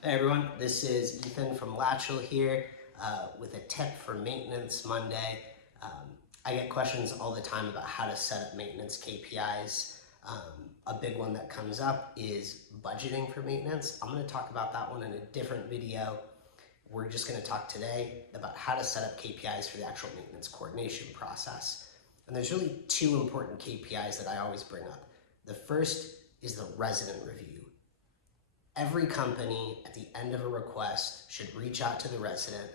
Hey everyone, this is Ethan from Latchel here with a tip for Maintenance Monday. I get questions all the time about how to set up maintenance KPIs. A big one that comes up is budgeting for maintenance. I'm going to talk about that one in a different video. We're just going to talk today about how to set up KPIs for the actual maintenance coordination process. And there's really two important KPIs that I always bring up. The first is the resident review. Every company at the end of a request should reach out to the resident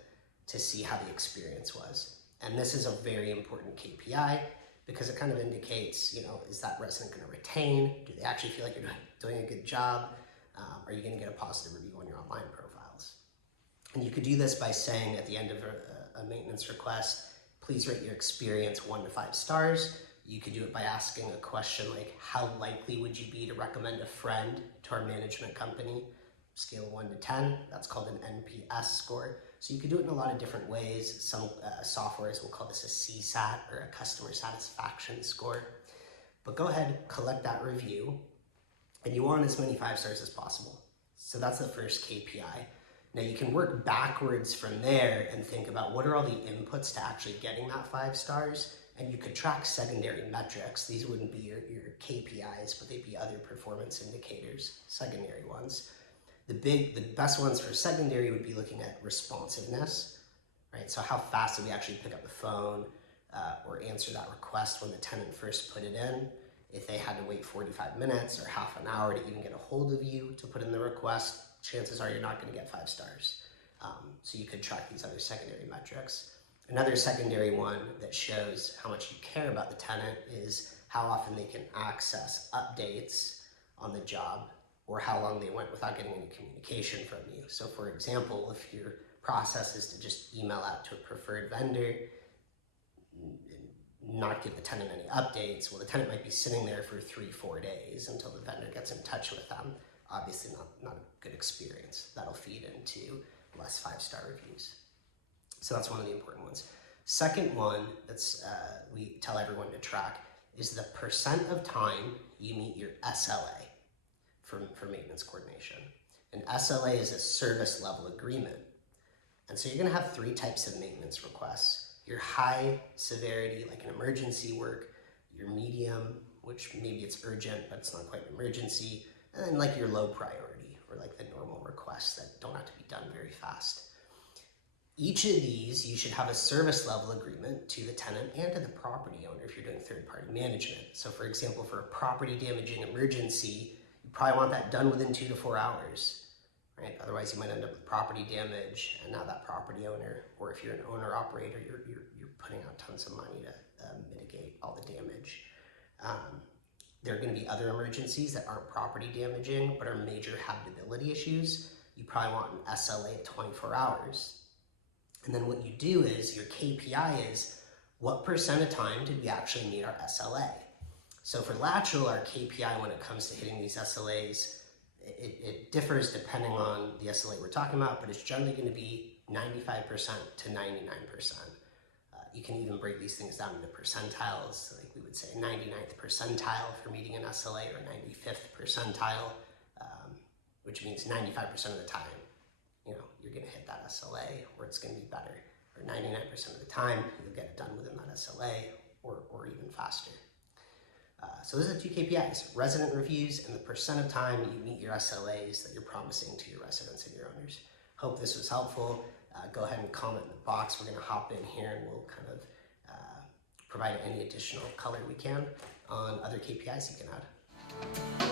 to see how the experience was. And this is a very important KPI because it kind of indicates, is that resident going to retain? Do they actually feel like you're doing a good job? Are you going to get a positive review on your online profiles? And you could do this by saying at the end of a maintenance request, please rate your experience 1 to 5 stars. You could do it by asking a question like, how likely would you be to recommend a friend to our management company? Scale of 1 to 10, that's called an NPS score. So you could do it in a lot of different ways. Some softwares will call this a CSAT or a customer satisfaction score. But go ahead, collect that review, and you want as many 5 stars as possible. So that's the first KPI. Now you can work backwards from there and think about what are all the inputs to actually getting that 5 stars. And you could track secondary metrics. These wouldn't be your KPIs, but they'd be other performance indicators, secondary ones. The best ones for secondary would be looking at responsiveness, right? So how fast did we actually pick up the phone or answer that request when the tenant first put it in? If they had to wait 45 minutes or half an hour to even get a hold of you to put in the request, chances are you're not going to get 5 stars. So you could track these other secondary metrics. Another secondary one that shows how much you care about the tenant is how often they can access updates on the job or how long they went without getting any communication from you. So for example, if your process is to just email out to a preferred vendor and not give the tenant any updates, well, the tenant might be sitting there for 3-4 days until the vendor gets in touch with them. Obviously not a good experience. That'll feed into less 5-star reviews. So that's one of the important ones. Second one that's we tell everyone to track is the percent of time you meet your SLA for maintenance coordination. An SLA is a service level agreement. And so you're gonna have 3 types of maintenance requests. Your high severity, like an emergency work, your medium, which maybe it's urgent, but it's not quite an emergency, and then like your low priority, or like the normal requests that don't have to be done very fast. Each of these, you should have a service level agreement to the tenant and to the property owner if you're doing third-party management. So for example, for a property damaging emergency, you probably want that done within 2 to 4 hours, right? Otherwise you might end up with property damage, and now that property owner, or if you're an owner operator, you're putting out tons of money to mitigate all the damage. There are going to be other emergencies that aren't property damaging, but are major habitability issues. You probably want an SLA of 24 hours. And then what you do is your KPI is what percent of time did we actually meet our SLA? So for Latchel, our KPI when it comes to hitting these SLAs, it differs depending on the SLA we're talking about, but it's generally going to be 95% to 99%. You can even break these things down into percentiles, like we would say 99th percentile for meeting an SLA or 95th percentile, which means 95% of the time, you're going to hit that SLA or it's going to be better. Or 99% of the time, you'll get it done within that SLA or even faster. So those are the 2 KPIs, resident reviews and the percent of time you meet your SLAs that you're promising to your residents and your owners. Hope this was helpful. Go ahead and comment in the box. We're going to hop in here and we'll kind of provide any additional color we can on other KPIs you can add.